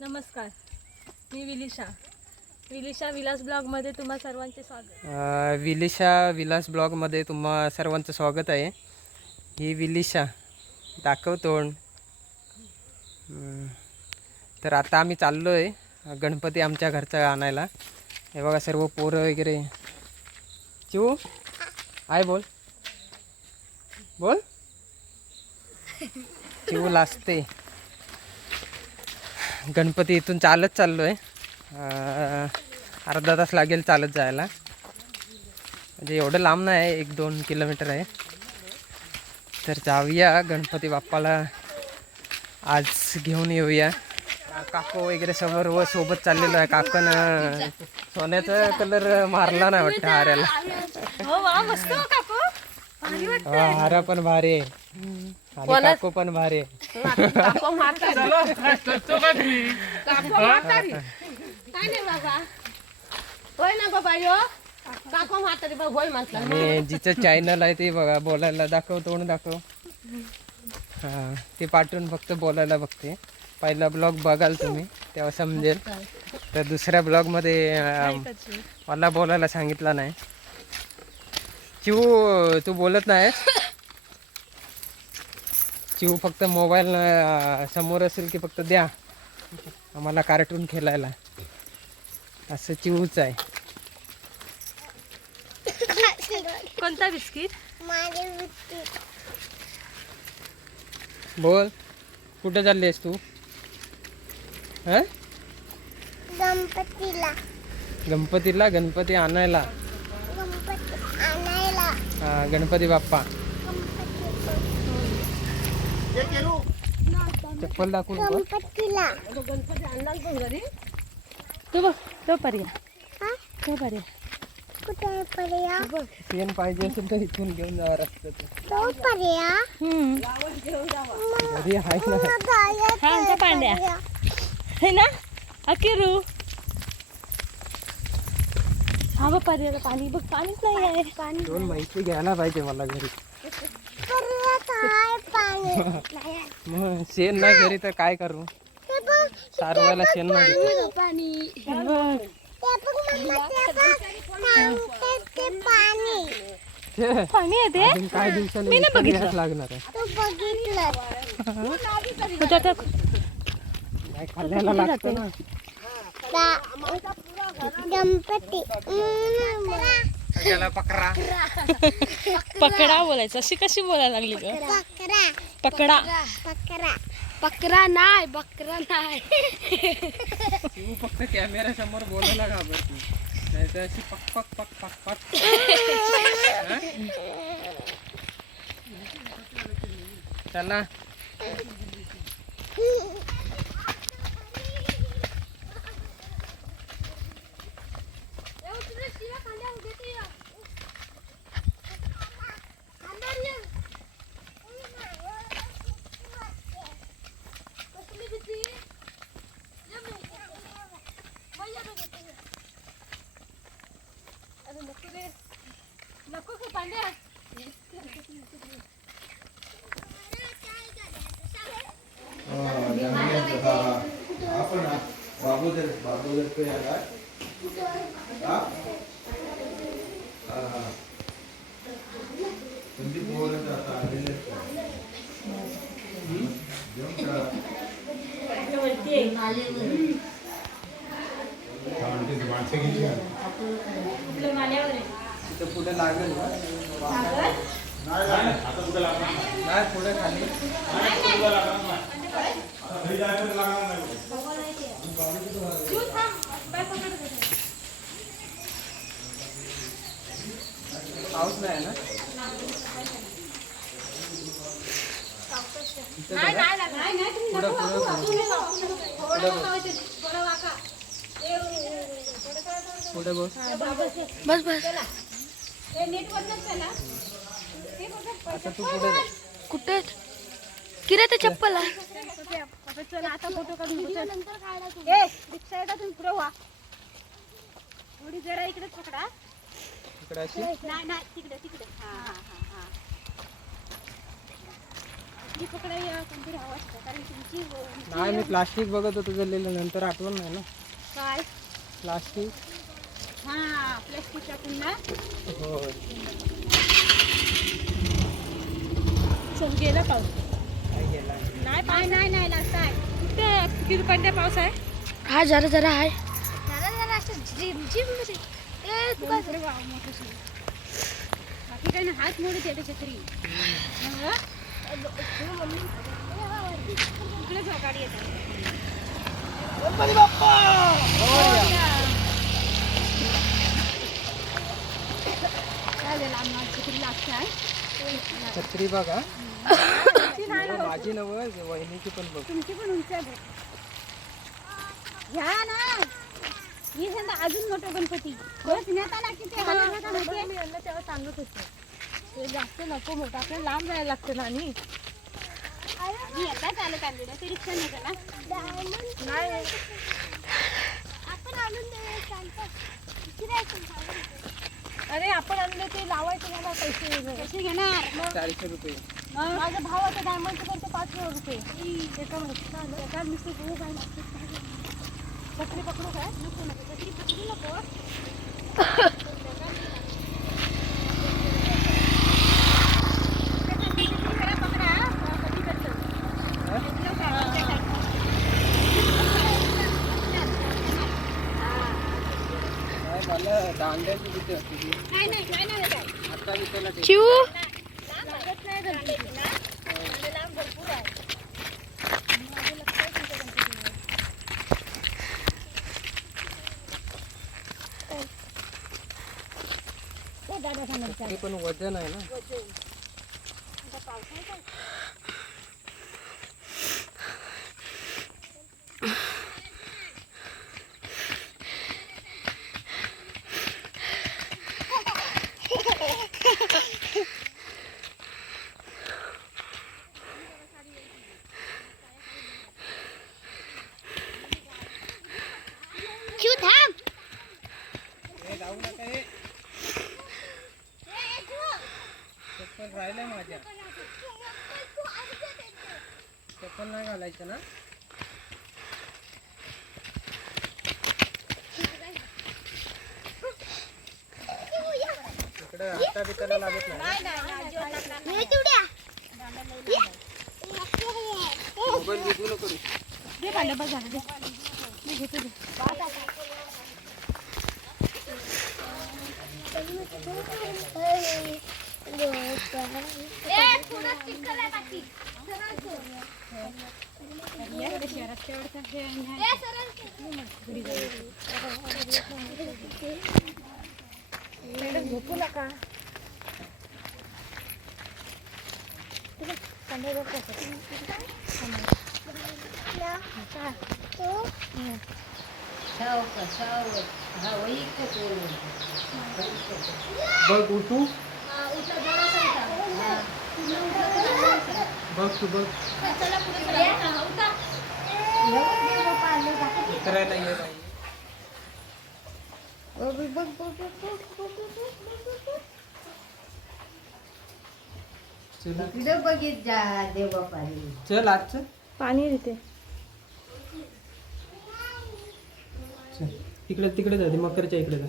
नमस्कार. मी विलिशा. विलिशा विलास ब्लॉगमध्ये तुम्हा सर्वांचे स्वागत. अ, विलिशा विलास ब्लॉगमध्ये तुम्हा सर्वांचं स्वागत आहे. ही विलिशा. दाखव तोंड. हम्म. तर आता आम्ही चाललो आहे गणपती आमच्या घरचा आणायला. हे बघा सर्व पोरं वगैरे. चिऊ. आय बोल. बोल. चिऊ लाजते. गणपती इथून चालत चाललो आहे अर्धा तास लागेल चालत जायला. म्हणजे एवढं लांब नाही आहे एक दोन किलोमीटर आहे. तर जाऊया गणपती बाप्पाला. आज घेऊन येऊया. काकू वगैरे सर्व सोबत चाललेलो आहे. काकन सोन्याचा कलर मारला नाही वाटतं हाऱ्याला हो वा मस्त हो काकू पण भारी आहे. आणि काकू पण भारी आहे काय नाही बाबा. होय ना बाबा यो? काको म्हातारी बा होय म्हटलं. आणि जिचं चॅनल आहे ते बघा बोलायला दाखव तोंड दाखव. हा ते पाठवून फक्त बोलायला बघते. पहिला ब्लॉग बघाल तुम्ही तेव्हा समजेल. तर दुसऱ्या ब्लॉगमध्ये अं, मला बोलायला सांगितलं नाही. चिऊ तू बोलत नाही चिऊ फक्त मोबाईल समोर असेल की फक्त द्या. आम्हाला कार्टून खेळायला. असं चिऊच आहे. कोणता बिस्किट? बोल कुठे चालली आहेस तू? हं? गणपतीला. गणपतीला गणपती आणायला. गणपती आणायला. हा, गणपती बाप्पा. चप्पल दाखवून. गणपतीला. तो बघ तो पर्या. हा? तो पर्या. कुठे आहे पर्या? पेन पाहिजे असेल तर इथून घेऊन जा रस्त्यात तो पर्या? घरी आहे ना. हा आमचा पांड्या. है ना? अकिरू. हा बघ पर्याला पाणी. बघ पाणीच नाही आहे. पाणी दोन माहिती घ्यायला पाहिजे मला घरी. मग शेण नाही घरी तर काय करू? सारवायला शेण नाही. पाणी ते? अजून काय दिवसांनी लागणार आहे. काय खाल्ल्याला लागतं ना. गणपती. त्याला पकरा. पकडा बोलायचं. अशी कशी बोलायला लागली ग? बकरा पकडा बकरा बकरा नाही बकरा नाही. तू फक्त कॅमेरा समोर बोलायला घाबरते. नाही तर अशी पक पक पक पक पक. चला नको का पांड्या तिथं पुढे लागेल ना? नाही पुढे खाली पाऊस नाही ना इथं बघा. पुढं बस बस. आता तू पुढे जा. कुठे किरे ते चप्पल चला आता फोटो काढून घेऊ. ए रिक्षा येतात तुम्ही पुढे व्हा थोडी जरा इकडे पकडा इकडे अशी. नाही नाही तिकडे तिकडे. हा हा हा हा छत्री पकडायला कोणतरी हवा असतं कारण तुमची व- नाही मी प्लास्टिक बघत होतो जळलेलं नंतर आठवण नाही ना. काय? प्लास्टिक? हा प्लास्टिकचा पुन्हा हो चल गेला पाऊस. काय गेला. नाही नाही नाही नाही कुठे किती पाऊस आहे? हा जरा जरा आहे. जरा जरा असं मध्ये. ए तू काय मोठं सुरू. बाकी काही नाही हात मोडत येते छत्री छत्री बघा. माझी नव वहिनीची पण बघ. तुमची पण उंची आहे बघ. घ्या ना. समजा अजून मोठं गणपती? मी तेव्हा सांगत होते. जास्त नको मोठं आपल्याला लांब जायला लागतं ना आणि. मी एकदा चालत आलेलं ते रिक्षा नका ना? नाही. आपण आणून अरे आपण आणले ते लावायचे मला पैसे कसे घेणार. चारशे रुपये. माझ्या भावाचं डायमंडचं करतो पाच हजार रुपये. एका महिन्यात एका गहू काय पकडू काय? नको नको पकडू नको पकडा कधी करतो काय झालं दांड्याची किती असते ती नाही नाही नाही नाही होत आहे. आता विकायला ते चिऊ लागत नाही गणपती ना. म्हणजे लांब भरपूर आहे. हे दादा सांगा दादा पण वजन आहे ना. चप्पल राहिलंय माझ्या. चप्पल नाही घालायचं ना? इकडे हाता बिताला लागत नाही मोबाईल घेऊ नको रे. दे मी घेतो मॅडम या इकडे शहरात तेवढं हे झोपू नका बघ उठू? बघ तू बघ. करायला ये बाई चल. बघित जा देवबापाने चल आजचं पाणी देते. तिकडे तिकडे जाते मकरच्या इकडे जा.